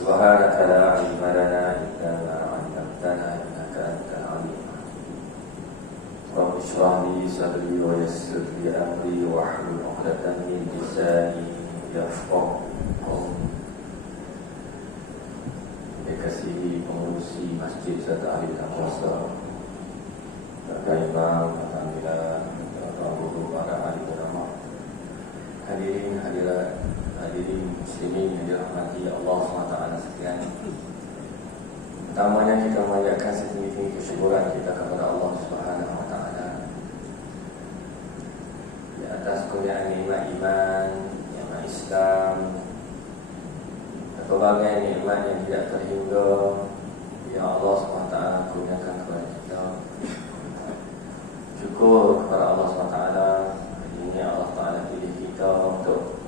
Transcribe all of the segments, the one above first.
سبحانك لا علم لنا إلا ما علمتنا إنك أنت العليم الحكيم رب اشرح لي صدري ويسر لي أمري واحلل عقدة من لساني يفقهوا قولي. Dikasihi pengurusi masjid serta ahli taqwa, Bapak Imam, Alhamdulillah, Bapak Guru, para ahli ulama, hadirin hadirat, hadirin muslimin yang dirahmati Allah SWT sekalian. Pertamanya kita mengucapkan setinggi-tinggi kesyukuran kita kepada Allah SWT di atas kurniaan nikmat iman, nikmat Islam, berbagai nikmat yang tidak terhingga yang Allah SWT kurniakan kepada kita. Syukur kepada Allah SWT. Hari ini Allah Ta'ala pilih kita untuk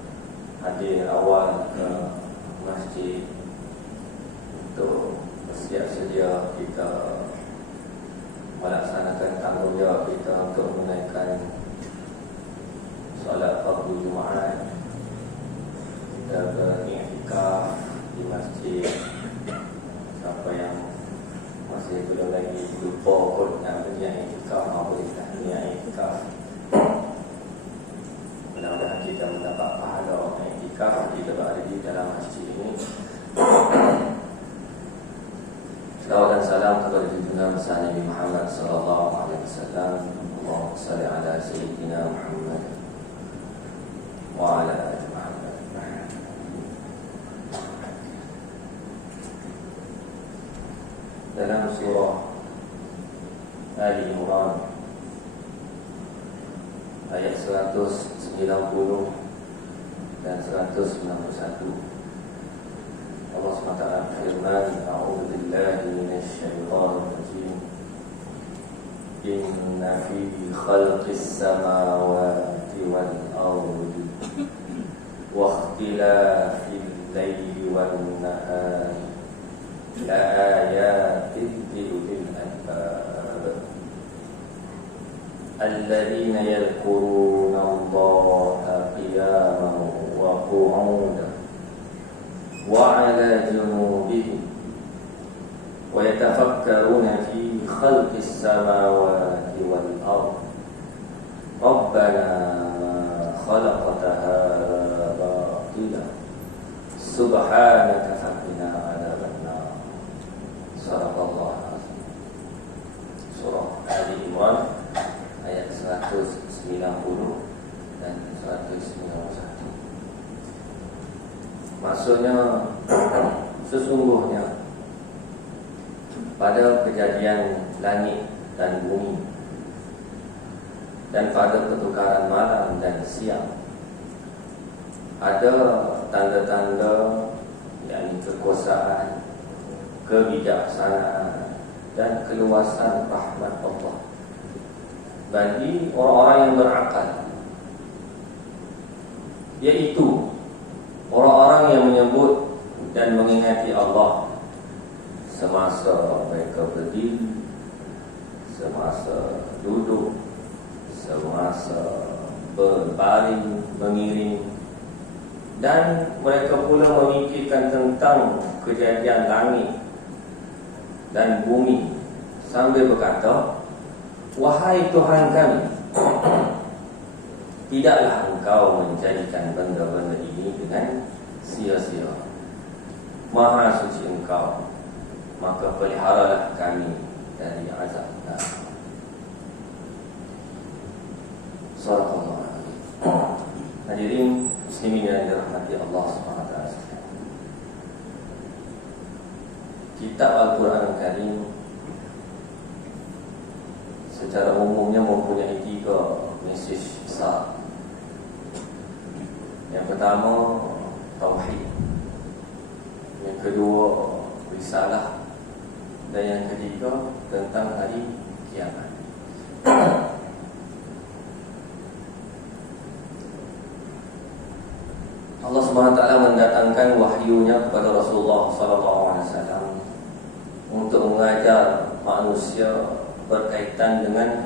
hadir awal ke masjid untuk bersiap sedia kita melaksanakan tanggungjawab kita untuk menunaikan solat fardu Jumaat. Kita beriktikaf di masjid. Siapa yang masih belum lagi lupa kot nak berniat iktikaf, bolehlah niat iktikaf. Mudah-mudahan kita mendapat pahala iktikaf kita berada di dalam masjid ini. Salawat dan salam kepada junjungan besar Nabi Muhammad sallallahu alaihi wasallam. Allahumma shalli ala sayyidina Muhammad wa ala ali Muhammad. Dalam surah Ali Imran ayat 190 dan 191 Allah SWT firman, A'udzu billahi minasy syaithanir rajim. Inna fi khalqis samawati wal ardi wa ikhtilafil laili wan nahari la'ayatin liulil albab الذين يذكرون الله قياما وقعودا وعلى جنوبهم ويتفكرون في خلق السماوات والأرض ربنا ما خلقت هذا باطلا سبحانك فقنا عذاب النار. صدق الله العظيم. Surah Ali Imran ayat 190 dan 191. Maksudnya, sesungguhnya pada kejadian langit dan bumi dan pada pertukaran malam dan siang ada tanda-tanda yakni kekuasaan, kebijaksanaan dan keluasan rahmat Allah bagi orang-orang yang berakal, yaitu orang-orang yang menyebut dan mengingati Allah semasa mereka berdiri, semasa duduk, semasa berbaring mengiring, dan mereka pula memikirkan tentang kejadian langit dan bumi sambil berkata, wahai Tuhan kami, tidaklah Engkau menjadikan benda-benda ini dengan sia-sia. Maha suci Engkau, maka peliharalah kami dari azab neraka. Sallallahu alaihi wasallam. Hadirin muslimin yang dirahmati Allah SWT. Kitab Al-Quran Al-Karim secara umumnya mempunyai 3 mesej besar. Yang pertama, tauhid. Yang kedua, risalah. Dan yang ketiga, tentang hari kiamat. Allah SWT mendatangkan wahyunya kepada Rasulullah SAW untuk mengajar manusia berkaitan dengan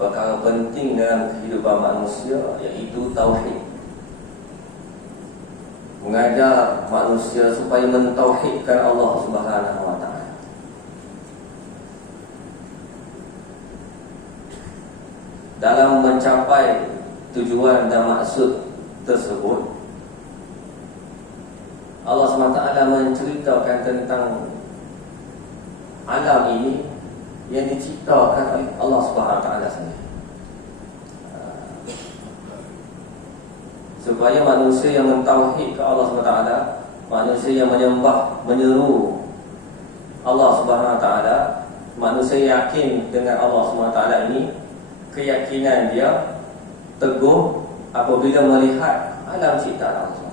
perkara penting dalam kehidupan manusia, yaitu tauhid. mengajar manusia supaya mentauhidkan Allah Subhanahu wa taala. Dalam mencapai tujuan dan maksud tersebut, Allah SWT menceritakan tentang alam ini yang diciptakan oleh Allah SWT sendiri, supaya manusia yang mentauhid ke Allah SWT, manusia yang menyembah, menyeru Allah SWT, manusia yakin dengan Allah SWT ini, keyakinan dia teguh apabila melihat alam ciptaan Allah SWT.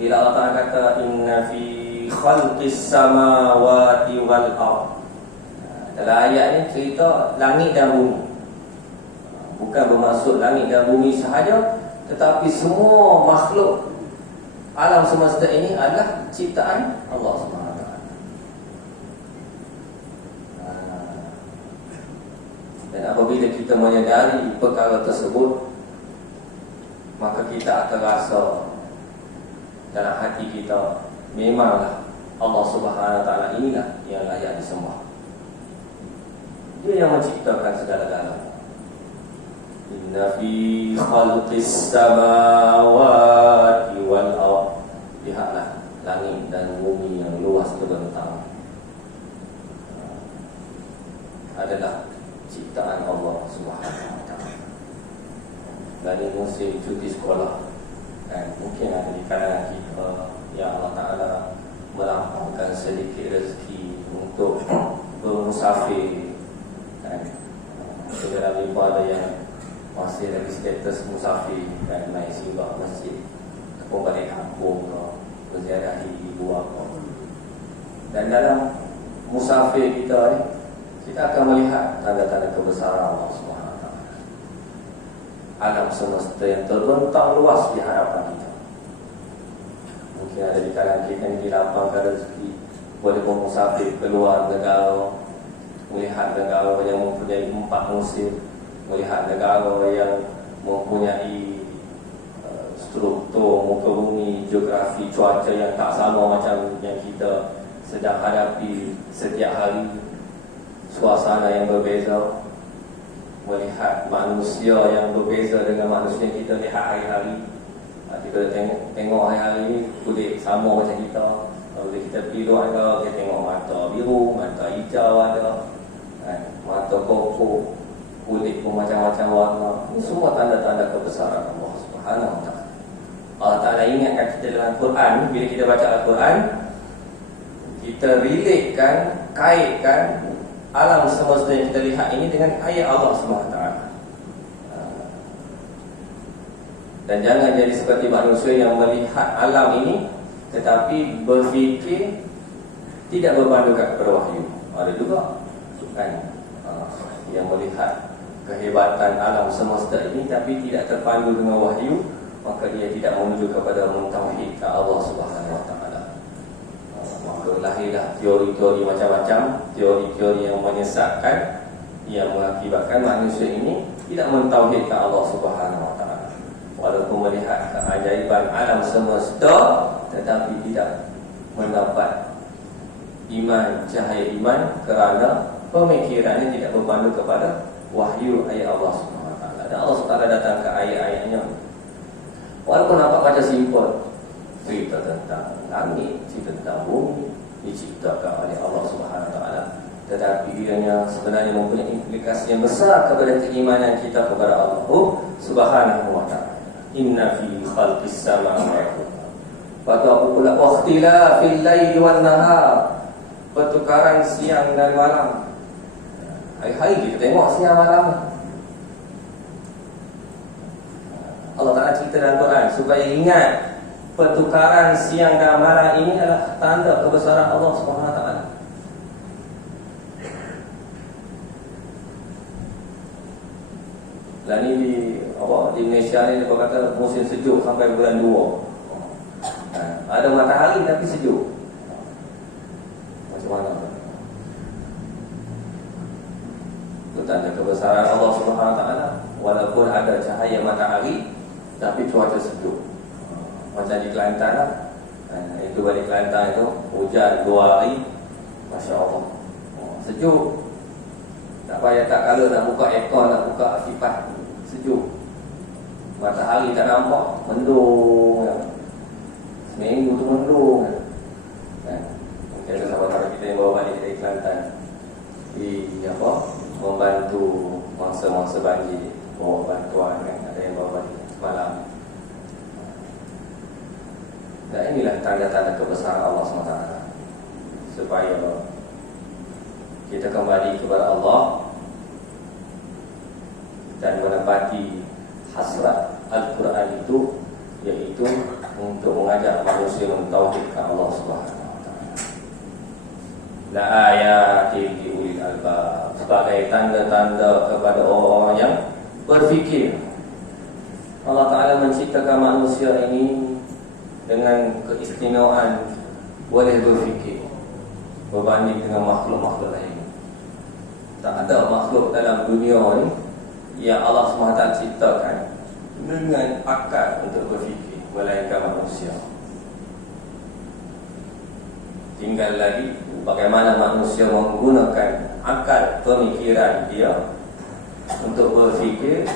Bila Allah Ta'ala kata inna fi khalqis samawati wal ardh, dalam ayat ni cerita langit dan bumi. Bukan bermaksud langit dan bumi sahaja, tetapi semua makhluk alam semesta ini adalah ciptaan Allah SWT. Dan apabila kita menyadari perkara tersebut, maka kita akan rasa dalam hati kita, memanglah Allah Subhanahu wa taala inilah yang layak disembah. Dia yang menciptakan segala-galanya. Inna fi khalqis samawati wal ardh, lihatlah langit dan bumi yang luas terbentang adalah ciptaan Allah Subhanahu wa taala. Dari musim cuti sekolah, mungkin ada di kalangan kita yang Allah Ta'ala melapangkan sedikit rezeki untuk bermusafir. Saudara limpa ada yang masih lagi status musafir, main singgah masjid ataupun balik kampung ke, berziarahi ibu apa. Dan dalam musafir kita ni, kita akan melihat tanda-tanda kebesaran Allah SWT. Alam semesta yang terbentang luas di hadapan kita. Mungkin ada di kalangan kita yang dilapangkan rezeki, boleh bermusafir keluar negara, melihat negara yang mempunyai 4 musim, melihat negara yang mempunyai struktur muka bumi, geografi, cuaca yang tak sama macam yang kita sedang hadapi setiap hari, suasana yang berbeza, melihat manusia yang berbeza dengan manusia yang kita lihat hari-hari. Kita tengok hari-hari ni kulit sama macam kita. Bila kita pergi luar negara, kita tengok mata biru, mata hijau ada, mata koko, kulit pun macam-macam warna. Ini semua tanda-tanda kebesaran Allah Subhanahu wa taala. Allah Ta'ala ingatkan kita dalam Quran. Bila kita baca Al-Quran, kita relatekan, kaitkan alam semesta yang kita lihat ini dengan ayat Allah SWT. Dan jangan jadi seperti manusia yang melihat alam ini tetapi berfikir tidak berpandukan kepada wahyu. Ada juga kan yang melihat kehebatan alam semesta ini tapi tidak terpandu dengan wahyu, maka dia tidak menuju kepada mentauhidkan Allah Subhanahu wa taala. Maka lahirlah teori-teori macam-macam, teori-teori yang menyesatkan, yang mengakibatkan manusia ini tidak mentauhidkan Allah Subhanahu wa taala. Walaupun melihat keajaiban alam semesta tetapi tidak mendapat iman, cahaya iman, kerana pemikirannya tidak berpandu kepada wahyu ayat Allah Subhanahu wa taala. Dan Allah SWT datang ke ayat-ayatnya, walaupun nampak macam simple, cerita tentang langit, cerita tentang bumi, diciptakan oleh Allah Subhanahu wa taala, tetapi ianya sebenarnya mempunyai implikasi yang besar kepada keimanan kita kepada Allah Subhanahu wa taala. Inna fi khalqis samawati. Pada aku pula ikhtilafil laili wan nahar, pertukaran siang dan malam. Hari-hari kita tengok siang malam. Allah Ta'ala cerita dalam Quran supaya ingat pertukaran siang dan malam ini adalah tanda kebesaran Allah Subhanahu wa taala. Dan ini di Malaysia ni dia kata musim sejuk sampai bulan 2. Ada matahari tapi sejuk. Macam mana? Itu tanda kebesaran Allah Subhanahu wa taala. Walaupun ada cahaya matahari tapi cuaca sejuk. macam di Kelantan lah. Itu balik Kelantan itu hujan 2 hari, Masya Allah, sejuk. Tak payah tak kala nak buka aircon, nak buka kipas, sejuk. Matahari tak nampak, mendung kan. Seminggu tu mendung kan. Mungkin ada sahabat kita yang bawa balik dari Kelantan membantu mangsa-mangsa banjir, bawa bantuan kan. Ada yang bawa balik semalam. Dan inilah tanda-tanda kebesaran Allah SWT, supaya kita kembali kepada Allah dan menepati hasrat Al-Quran itu, yaitu untuk mengajak manusia mentauhidkan Allah Subhanahu wa taala. La ayatin li ulil albab, sebagai tanda-tanda kepada orang yang berfikir. Allah Taala menciptakan manusia ini dengan keistimewaan boleh berfikir berbanding dengan makhluk-makhluk lain. Tak ada makhluk dalam dunia ni yang Allah SWT ciptakan dengan akal untuk berfikir, melainkan manusia. Tinggal lagi bagaimana manusia menggunakan akal pemikiran dia untuk berfikir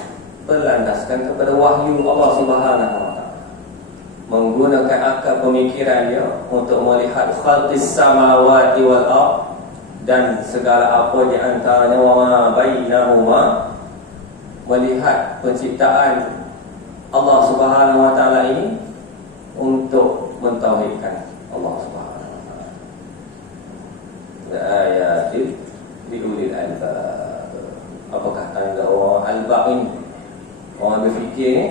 berlandaskan kepada wahyu Allah Subhanahu wa taala. Menggunakan akal pemikiran dia untuk melihat khalqis samawati wal ardh dan segala apa di antaranya, wa ma bainahuma, melihat penciptaan Allah Subhanahu wa taala ini untuk mentauhidkan Allah Subhanahu wa taala. Ayatil liulil albab. Apakah tanda orang albab ini? Orang berfikir ni,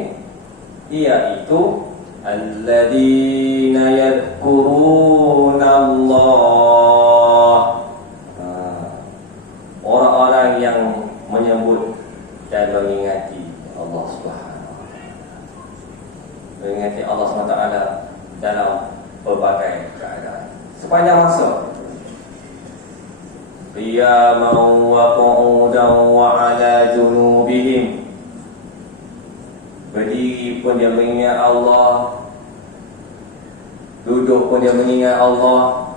iaitu alladzina yadhkuruna Allah, orang-orang yang menyebut dan mengingati Allah Subhanahu wa taala, mengingati Allah Subhanahu wa taala dalam berbagai keadaan sepanjang masa. Qiyaman wa qu'udan wa 'ala junubihim, berdiri pun dia mengingat Allah, duduk pun dia mengingat Allah,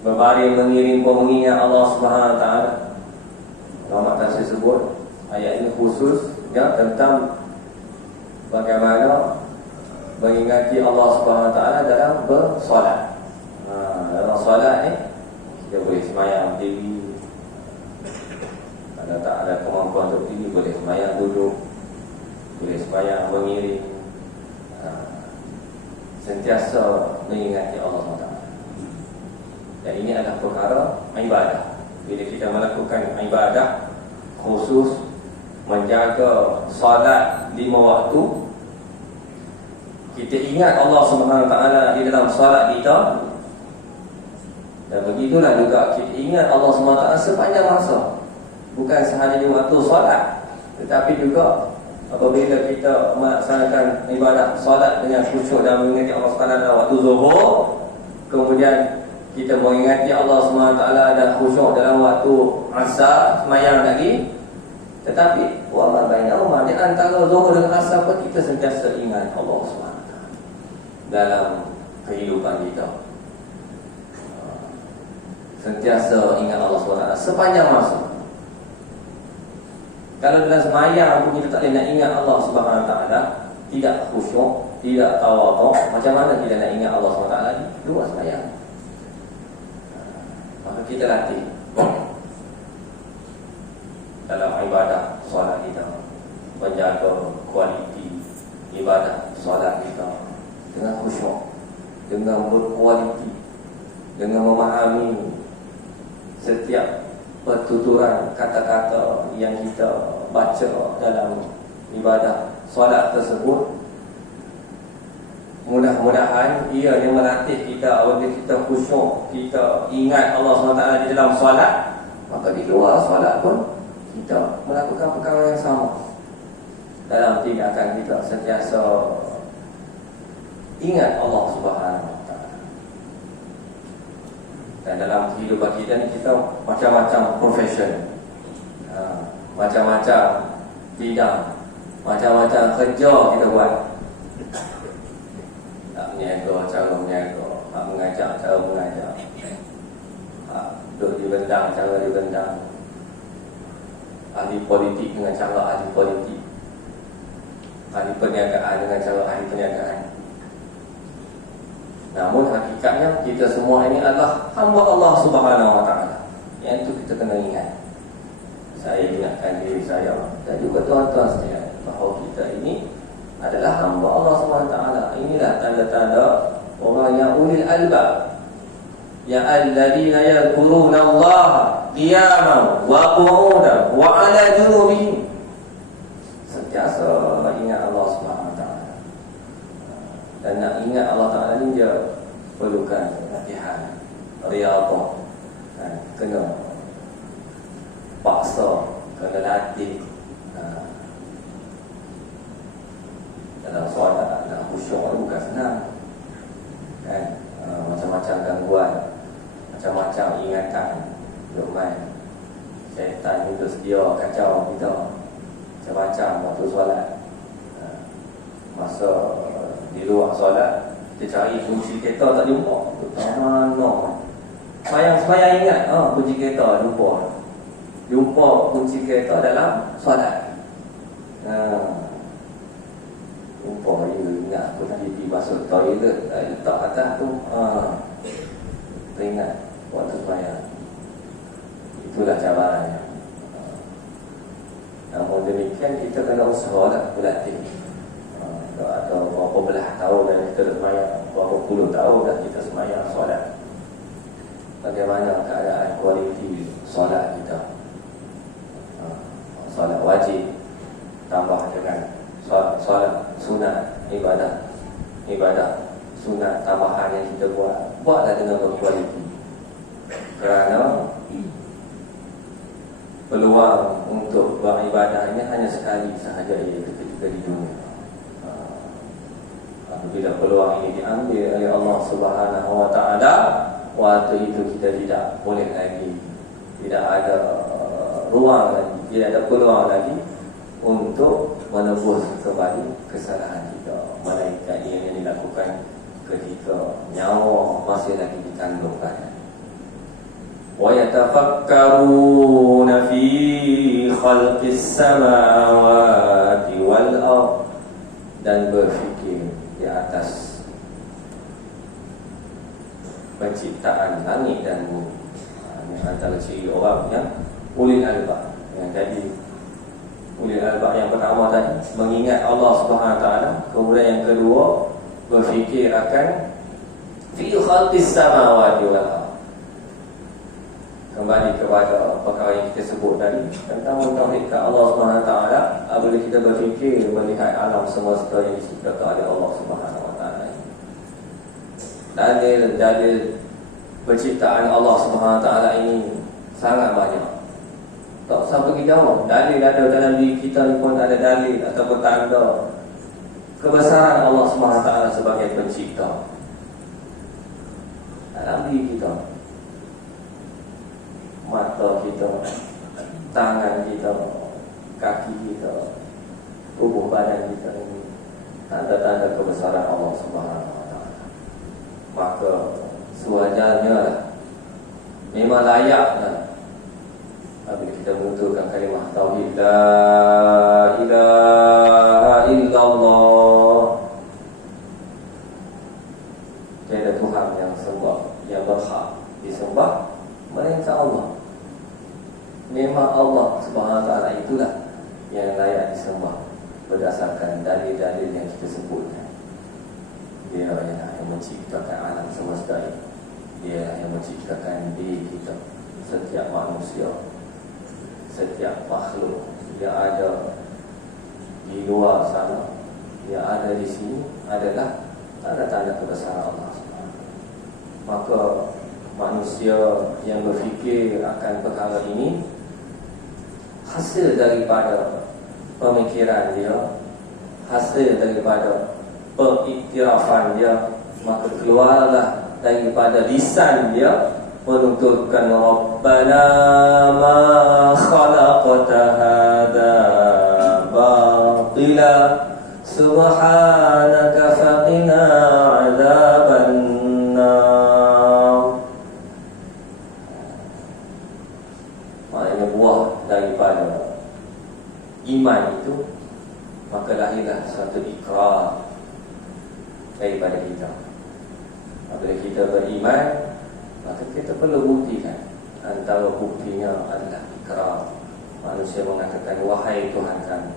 berbaring mengiring pun mengingat Allah Subhanahu wa taala. Ulama tafsir sebut ayat ini khusus ya, tentang bagaimana mengingati Allah Subhanahu wa taala dalam bersolat. Dalam solat ni dia boleh sembahyang berdiri, kalau tak ada kemampuan untuk berdiri boleh sembahyang duduk, boleh sembahyang mengiring, sentiasa mengingati Allah SWT. Dan ini adalah perkara ibadah. Bila kita melakukan ibadah khusus, menjaga salat 5 waktu, kita ingat Allah Subhanahu wa taala di dalam salat kita. Dan begitulah juga kita ingat Allah Subhanahu wa taala sepanjang masa, bukan sahaja di waktu salat, tetapi juga apabila kita melaksanakan ibadah solat dengan khusyuk dan mengingati Allah SWT dalam waktu zuhur, kemudian kita mengingati Allah SWT dan khusyuk dalam waktu asar, semayang lagi. Tetapi wama bainahuma, di antara zuhur dan asar pun kita sentiasa ingat Allah SWT dalam kehidupan kita. Sentiasa ingat Allah SWT sepanjang masa. Kalau dalam semayang pun kita tak boleh nak ingat Allah Subhanahu wa taala, tidak khusyuk, tidak tawaduk, macam mana kita nak ingat Allah Subhanahu wa taala di luar semayang? Maka kita latih dalam ibadah solat kita, menjaga kualiti ibadah solat kita dengan khusyuk, dengan berkualiti, dengan memahami setiap pertuturan kata-kata yang kita baca dalam ibadah solat tersebut. Mudah-mudahan ia yang melatih kita apabila kita khusyuk, kita ingat Allah SWT di dalam solat, maka di luar solat pun kita melakukan perkara yang sama. Dalam tindakan kita sentiasa ingat Allah Subhanahu wa taala. Dan dalam kehidupan kita ni, kita macam-macam profession, macam-macam bidang, macam-macam kerja kita buat. Meniaga cara meniaga, mengajar cara mengajar, duduk di bendang cara di bendang, ahli politik dengan cara ahli politik, ahli perniagaan dengan cara ahli perniagaan. Namun hakikatnya kita semua ini adalah hamba Allah Subhanahu Wa Taala. Yang itu kita kena ingat. Saya ingatkan diri saya dan juga tuan-tuan sekalian bahawa kita ini adalah hamba Allah Subhanahu Wa Taala. Inilah tanda-tanda orang yang ulil albab, ya alladzina yadhkuruna Allah qiyaman wa qu'udan wa 'ala junubihim. Sentiasa ingat Allah Subhanahu Wa Taala. Dan nak ingat Allah Ta'ala ni dia perlukan latihan, riyadhah, kena paksa, kena latih. Dalam solat, dalam khusyuk bukan senang kan? Macam-macam gangguan, macam-macam ingatan duk main. Syaitan itu sedia kacau kita macam-macam waktu solat. Masa di luar solat, kita cari kunci kereta tak jumpa. Mana? Semayang ingat, kunci kereta jumpa. Jumpa kunci kereta dalam solat. Jumpa dia ingat aku tadi pergi masuk toilet, letak atas tu. Teringat waktu semayang. Itulah cabarannya. Namun demikian kita kena usahalah berlatih. Atau berapa belah tahun dah kita semayang, berapa puluh tahun dah kita semayang solat. Bagaimana keadaan kualiti solat kita? Solat wajib tambah dengan solat sunat, ibadah sunat tambahan yang kita buatlah dengan berkualiti. Kerana peluang untuk beribadah ini hanya sekali sahaja, iaitu ketika di dunia. Apabila peluang ini diambil oleh Allah Subhanahu Wa Taala, waktu itu kita tidak boleh lagi, tidak ada ruang lagi, tidak ada peluang lagi untuk menebus kembali kesalahan kita, melainkan yang dilakukan ketika nyawa masih lagi ditanggung badan. Wa yatafakkaruna fi khalqis samawati wal ardh, dan berfikir di atas penciptaan langit dan bumi. Ini antara ciri orang yang ulil albab. Yang jadi ulil albab yang pertama tadi mengingat Allah Subhanahu Wa Taala, kemudian yang kedua berfikir akan fi khalqis samawati wal ardh. Kembali kepada perkara yang kita sebut tadi tentang mentauhidkan Allah Subhanahu Wa Taala. Apabila kita berfikir melihat alam semesta yang diciptakan oleh Allah Subhanahu Wa Taala, dalil penciptaan Allah Subhanahu Wa Taala ini sangat banyak. Tak usah pergi jauh, dalil ada dalam diri kita ni pun ada dalil atau tanda kebesaran Allah Subhanahu Wa Taala sebagai pencipta dalam diri kita. Mata kita, tangan kita, kaki kita, tubuh badan kita ini tanda-tanda kebesaran Allah Subhanahu Wa Taala. Maka sewajarnya lah, memang layaklah apabila kita menuturkan kalimah tauhid la ilaha illallah, tiada Tuhan yang sembah, yang berhak disembah melainkan Allah. Memang Allah Subhanahu Wa Taala itulah yang layak disembah berdasarkan dalil-dalil yang kita sebutkan. Dia yang menciptakan alam semesta ini. Dia yang menciptakan diri kita, setiap manusia, setiap makhluk yang ada di luar sana, yang ada di sini adalah tanda-tanda kebesaran Allah Subhanahu. Maka manusia yang berfikir akan perkara ini hasil daripada pemikiran dia, hasil daripada pengiktirafan dia, maka keluarlah daripada lisan dia menuturkan Rabbana ma khalaqta hadza batila Subhanaka faqina adzaban nar. Maknanya buah daripada iman itu, maka lahirlah satu ikrar daripada kita. Apabila kita beriman, maka kita perlu buktikan. Antara buktinya adalah ikrar. Manusia mengatakan, wahai Tuhan kami,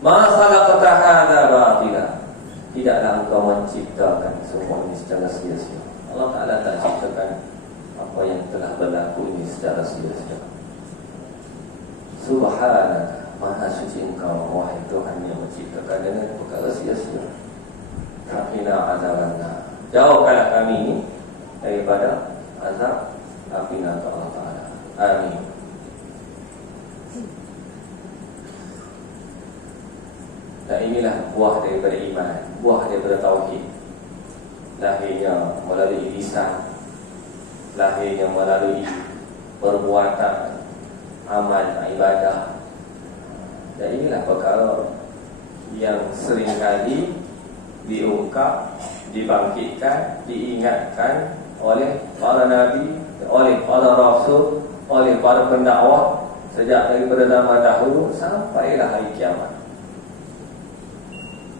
ma khalaqta hadza batila, tidaklah engkau menciptakan semua ini secara sia-sia. Allah Ta'ala tak ciptakan apa yang telah berlaku ini secara sia-sia. Subhanaka, maha suci engkau, wahai Tuhan yang menciptakan dengan perkara sia-sia. Qina adzabannar, jauhkanlah kami ini daripada azab api neraka Allah Ta'ala. Amin. Dan inilah buah daripada iman, buah daripada tauhid. Lahirnya melalui lisan, lahirnya melalui perbuatan, amal, ibadah. Dan inilah perkara yang seringkali diungkap, dibangkitkan, diingatkan oleh para nabi, oleh para rasul, oleh para pendakwah sejak daripada zaman dahulu sampailah hari kiamat,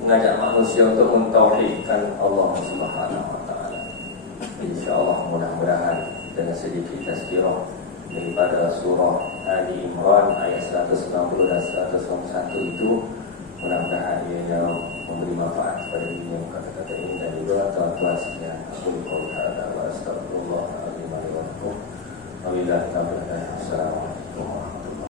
mengajak manusia untuk mentauhidkan Allah Subhanahu wa taala. Insyaallah, mudah-mudahan dengan sedikit tazkirah daripada surah Ali Imran ayat 190 dan 191 itu, mudah-mudahan ianya memberi manfaat kepada diri yang kata-kata ini dan juga tuan-tuan sekalian. Aku berkata wa astagfirullahaladzim wa lakum. Wabillahi taufiq. Assalamualaikum warahmatullahi wabarakatuh.